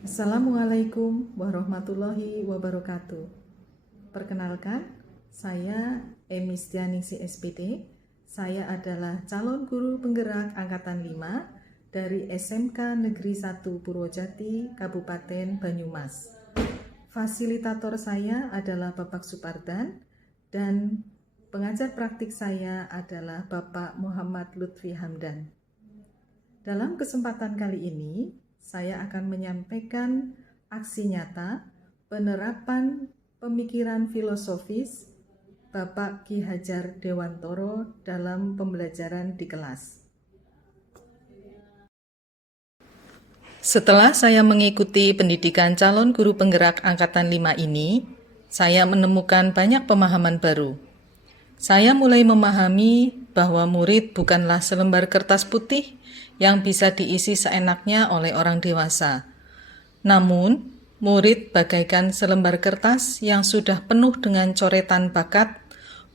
Assalamualaikum warahmatullahi wabarakatuh. Perkenalkan, saya Emistianingsih SPD. Saya adalah calon guru penggerak Angkatan 5 dari SMK Negeri 1 Purwojati, Kabupaten Banyumas. Fasilitator saya adalah Bapak Supardan dan pengajar praktik saya adalah Bapak Muhammad Lutfi Hamdan. Dalam kesempatan kali ini, saya akan menyampaikan aksi nyata penerapan pemikiran filosofis Bapak Ki Hajar Dewantoro dalam pembelajaran di kelas. Setelah saya mengikuti pendidikan calon guru penggerak Angkatan 5 ini, saya menemukan banyak pemahaman baru. Saya mulai memahami bahwa murid bukanlah selembar kertas putih yang bisa diisi seenaknya oleh orang dewasa. Namun, murid bagaikan selembar kertas yang sudah penuh dengan coretan bakat,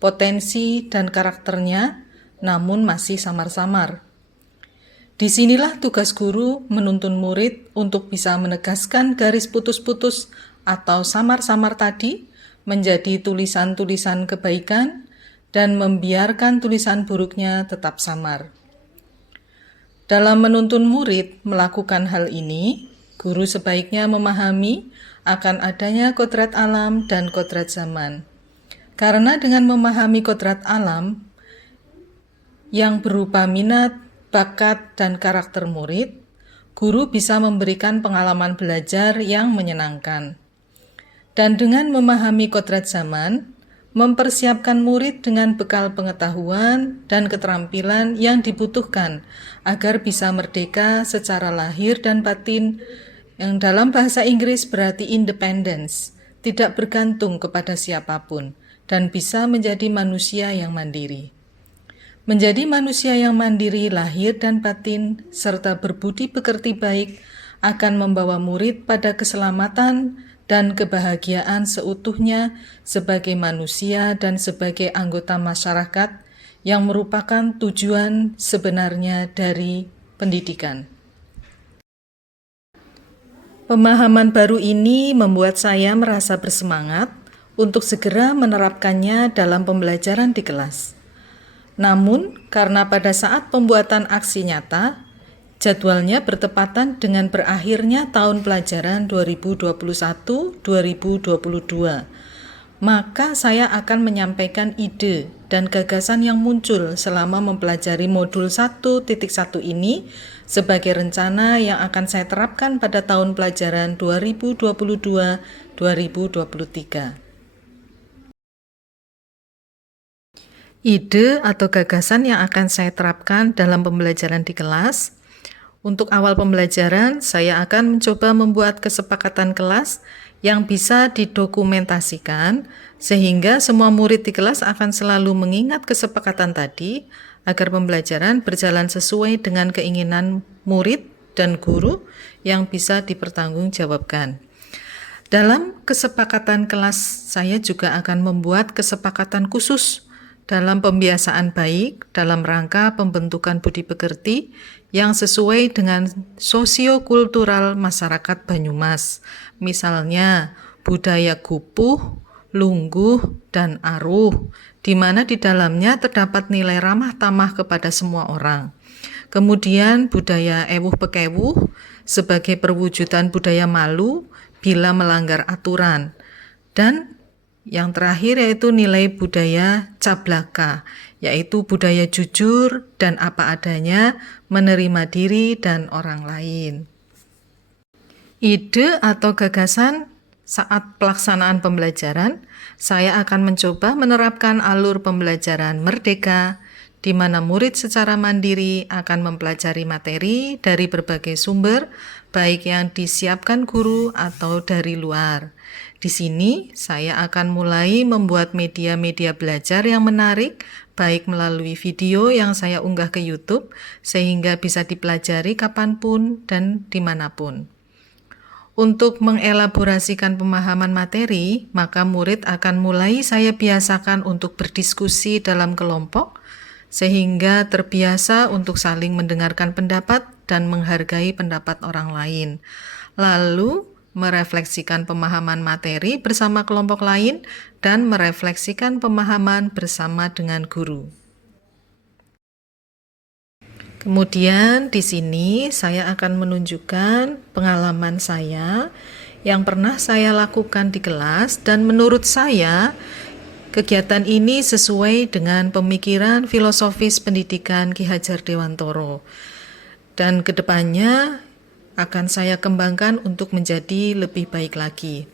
potensi, dan karakternya, namun masih samar-samar. Disinilah tugas guru menuntun murid untuk bisa menegaskan garis putus-putus atau samar-samar tadi menjadi tulisan-tulisan kebaikan dan membiarkan tulisan buruknya tetap samar. Dalam menuntun murid melakukan hal ini, guru sebaiknya memahami akan adanya kodrat alam dan kodrat zaman. Karena dengan memahami kodrat alam yang berupa minat, bakat, dan karakter murid, guru bisa memberikan pengalaman belajar yang menyenangkan. Dan dengan memahami kodrat zaman, mempersiapkan murid dengan bekal pengetahuan dan keterampilan yang dibutuhkan agar bisa merdeka secara lahir dan batin, yang dalam bahasa Inggris berarti independence, tidak bergantung kepada siapapun, dan bisa menjadi manusia yang mandiri. Menjadi manusia yang mandiri lahir dan batin serta berbudi pekerti baik akan membawa murid pada keselamatan dan kebahagiaan seutuhnya sebagai manusia dan sebagai anggota masyarakat yang merupakan tujuan sebenarnya dari pendidikan. Pemahaman baru ini membuat saya merasa bersemangat untuk segera menerapkannya dalam pembelajaran di kelas. Namun, karena pada saat pembuatan aksi nyata, jadwalnya bertepatan dengan berakhirnya tahun pelajaran 2021-2022. Maka saya akan menyampaikan ide dan gagasan yang muncul selama mempelajari modul 1.1 ini sebagai rencana yang akan saya terapkan pada tahun pelajaran 2022-2023. Ide atau gagasan yang akan saya terapkan dalam pembelajaran di kelas. Untuk awal pembelajaran, saya akan mencoba membuat kesepakatan kelas yang bisa didokumentasikan sehingga semua murid di kelas akan selalu mengingat kesepakatan tadi agar pembelajaran berjalan sesuai dengan keinginan murid dan guru yang bisa dipertanggungjawabkan. Dalam kesepakatan kelas, saya juga akan membuat kesepakatan khusus dalam pembiasaan baik dalam rangka pembentukan budi pekerti yang sesuai dengan sosiokultural masyarakat Banyumas. Misalnya, budaya gupuh, lungguh, dan aruh, di mana di dalamnya terdapat nilai ramah tamah kepada semua orang. Kemudian budaya ewuh pekewuh sebagai perwujudan budaya malu bila melanggar aturan. Dan yang terakhir yaitu nilai budaya cablaka, yaitu budaya jujur dan apa adanya, menerima diri dan orang lain. Ide atau gagasan saat pelaksanaan pembelajaran, saya akan mencoba menerapkan alur pembelajaran merdeka, di mana murid secara mandiri akan mempelajari materi dari berbagai sumber, baik yang disiapkan guru atau dari luar. Di sini, saya akan mulai membuat media-media belajar yang menarik, baik melalui video yang saya unggah ke YouTube, sehingga bisa dipelajari kapanpun dan dimanapun. Untuk mengelaborasikan pemahaman materi, maka murid akan mulai saya biasakan untuk berdiskusi dalam kelompok, sehingga terbiasa untuk saling mendengarkan pendapat dan menghargai pendapat orang lain. Lalu, merefleksikan pemahaman materi bersama kelompok lain dan merefleksikan pemahaman bersama dengan guru. Kemudian di sini saya akan menunjukkan pengalaman saya yang pernah saya lakukan di kelas dan menurut saya kegiatan ini sesuai dengan pemikiran filosofis pendidikan Ki Hajar Dewantoro. Dan kedepannya akan saya kembangkan untuk menjadi lebih baik lagi.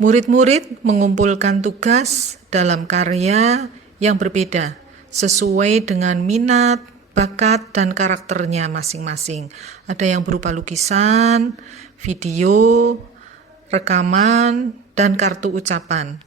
Murid-murid mengumpulkan tugas dalam karya yang berbeda, sesuai dengan minat, bakat, dan karakternya masing-masing. Ada yang berupa lukisan, video, rekaman, dan kartu ucapan.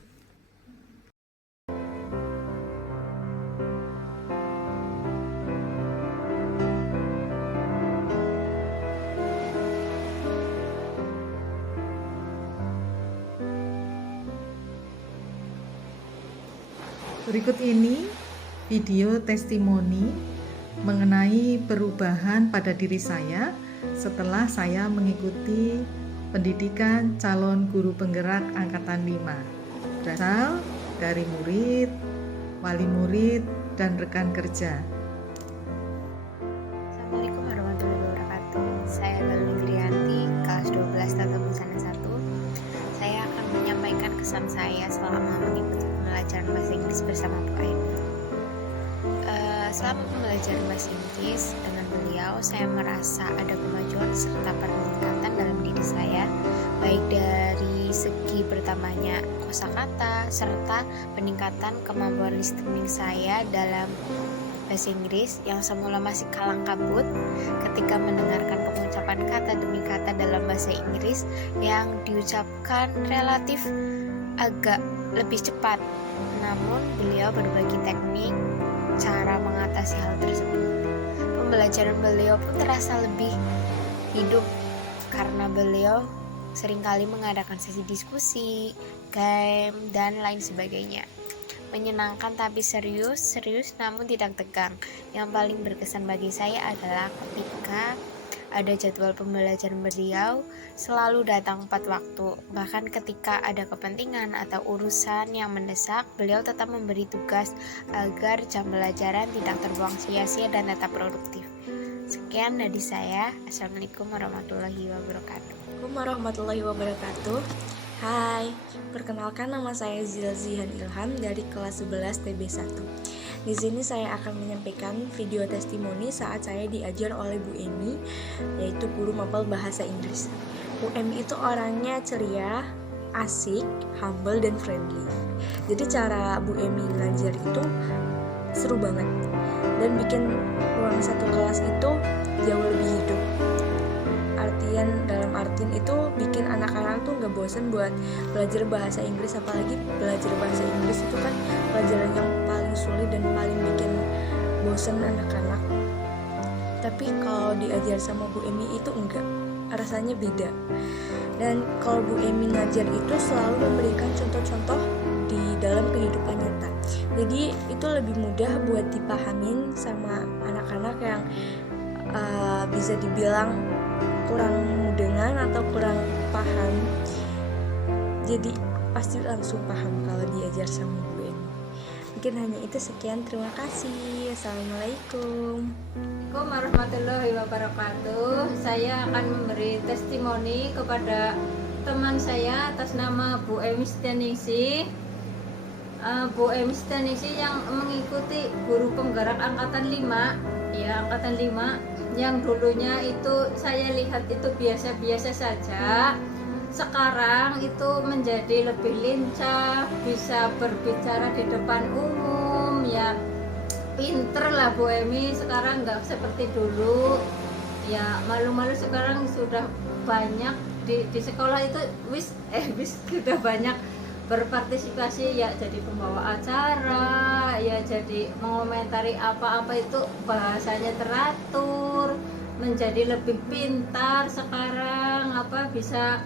Berikut ini video testimoni mengenai perubahan pada diri saya setelah saya mengikuti pendidikan calon guru penggerak angkatan 5. Berasal dari murid, wali murid, dan rekan kerja. Assalamualaikum warahmatullahi wabarakatuh. Saya Galih Grianti, kelas 12 Tata Busana 1. Saya akan menyampaikan kesan saya selama mengikuti pembelajaran bahasa Inggris bersama Bu Aini. Selama pembelajaran bahasa Inggris dengan beliau, saya merasa ada kemajuan serta peningkatan dalam diri saya, baik dari segi pertamanya kosakata serta peningkatan kemampuan listening saya dalam bahasa Inggris yang semula masih kalang kabut ketika mendengarkan pengucapan kata demi kata dalam bahasa Inggris yang diucapkan relatif agak lebih cepat. Namun beliau berbagi teknik cara mengatasi hal tersebut. Pembelajaran beliau pun terasa lebih hidup karena beliau seringkali mengadakan sesi diskusi, game, dan lain sebagainya. Menyenangkan tapi serius namun tidak tegang. Yang paling berkesan bagi saya adalah ketika ada jadwal pembelajaran beliau selalu datang tepat waktu. Bahkan ketika ada kepentingan atau urusan yang mendesak, beliau tetap memberi tugas agar jam pelajaran tidak terbuang sia-sia dan tetap produktif. Sekian dari saya. Assalamualaikum warahmatullahi wabarakatuh. Assalamualaikum warahmatullahi wabarakatuh. Hai, perkenalkan nama saya Zilzihan Ilham dari kelas 11 TB1. Di sini saya akan menyampaikan video testimoni saat saya diajar oleh Bu Emi, yaitu guru mapel bahasa Inggris. Bu Emi itu orangnya ceria, asik, humble, dan friendly. Jadi cara Bu Emi ngajar itu seru banget dan bikin ruang satu kelas itu jauh lebih hidup. Dalam artian itu bikin anak-anak tuh gak bosan buat belajar bahasa Inggris, apalagi belajar bahasa Inggris itu kan pelajaran yang paling sulit dan paling bikin bosan anak-anak. Tapi kalau diajar sama Bu Emi itu enggak, rasanya beda. Dan kalau Bu Emi ngajar itu selalu memberikan contoh-contoh di dalam kehidupan nyata. Jadi itu lebih mudah buat dipahamin sama anak-anak yang bisa dibilang kurang dengar atau kurang paham. Jadi pasti langsung paham kalau diajar sama Bu Emi. Mungkin hanya itu, sekian, terima kasih. Assalamualaikum warahmatullahi wabarakatuh. Saya akan memberi testimoni kepada teman saya atas nama Bu Emi Setianingsih. Bu Emi Setianingsih yang mengikuti guru penggerak angkatan 5, ya angkatan 5, yang dulunya itu saya lihat itu biasa-biasa saja. Sekarang itu menjadi lebih lincah, bisa berbicara di depan umum, ya pinter lah Bu Emi. Sekarang nggak seperti dulu, ya malu-malu. Sekarang sudah banyak di sekolah itu sudah banyak berpartisipasi, ya jadi pembawa acara, ya jadi mengomentari apa-apa itu bahasanya teratur, menjadi lebih pintar sekarang, bisa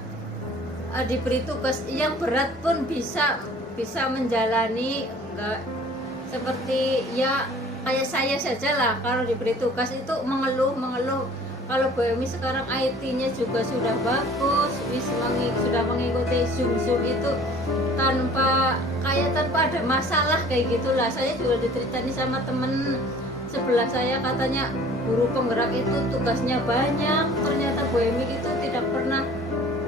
diberi tugas yang berat pun bisa menjalani, enggak seperti ya kayak saya saja lah. Kalau diberi tugas itu mengeluh Kalau Bu Emi sekarang IT-nya juga sudah bagus, sudah mengikuti Zoom itu tanpa ada masalah kayak gitulah. Saya juga diceritain sama temen sebelah saya, katanya guru penggerak itu tugasnya banyak. Ternyata Bu Emi itu tidak pernah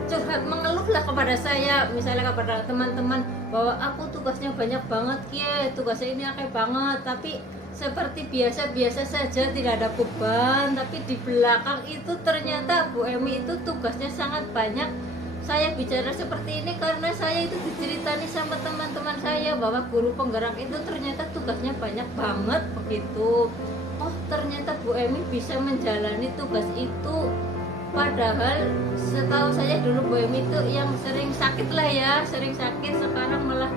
curhat mengeluh lah kepada saya, misalnya kepada teman-teman, bahwa aku tugasnya banyak banget tugasnya ini akeh banget, tapi seperti biasa-biasa saja, tidak ada beban. Tapi di belakang itu ternyata Bu Emi itu tugasnya sangat banyak. Saya bicara seperti ini karena saya itu diceritani sama teman-teman saya bahwa guru penggerak itu ternyata tugasnya banyak banget begitu. Oh, ternyata Bu Emi bisa menjalani tugas itu. Padahal setahu saya dulu Bu Emi itu yang sering sakit lah ya, sering sakit, sekarang malah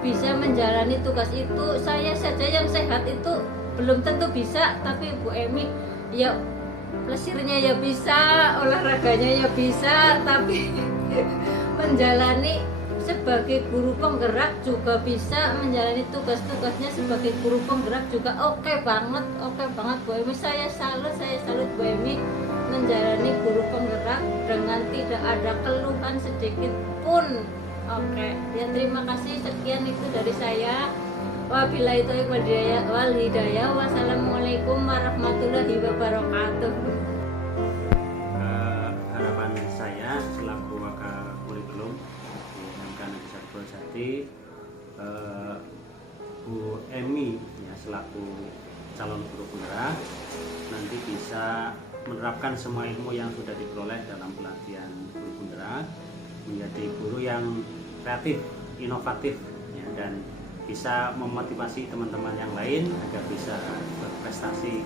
bisa menjalani tugas itu. Saya saja yang sehat itu belum tentu bisa, tapi Bu Emi ya plesirnya ya bisa, olahraganya ya bisa, tapi menjalani sebagai guru penggerak juga bisa, menjalani tugas-tugasnya sebagai guru penggerak juga oke banget Bu Emi. Saya salut Bu Emi menjalani guru penggerak dengan tidak ada keluhan sedikit pun. Oke, ya terima kasih, sekian itu dari saya. Wabillahi taufiq wal hidayah. Wassalamualaikum warahmatullahi wabarakatuh. Harapan saya selaku wakil kurikulum di MK Negeri 1 Purwojati, Bu Emi ya, selaku calon guru penggerak nanti bisa menerapkan semua ilmu yang sudah diperoleh dalam pelatihan guru penggerak menjadi guru yang kreatif, inovatif ya, dan bisa memotivasi teman-teman yang lain agar bisa berprestasi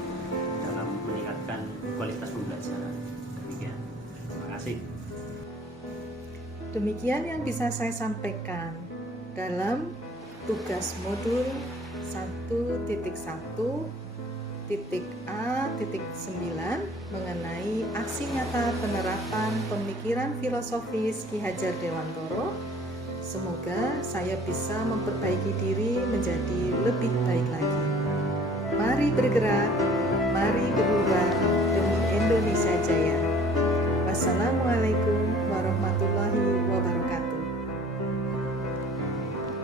dalam meningkatkan kualitas pembelajaran. Demikian. Terima kasih. Demikian yang bisa saya sampaikan dalam tugas modul 1.1.A.9 mengenai aksi nyata penerapan pemikiran filosofis Ki Hajar Dewantoro. Semoga saya bisa memperbaiki diri menjadi lebih baik lagi. Mari bergerak, mari berubah demi Indonesia Jaya. Wassalamualaikum warahmatullahi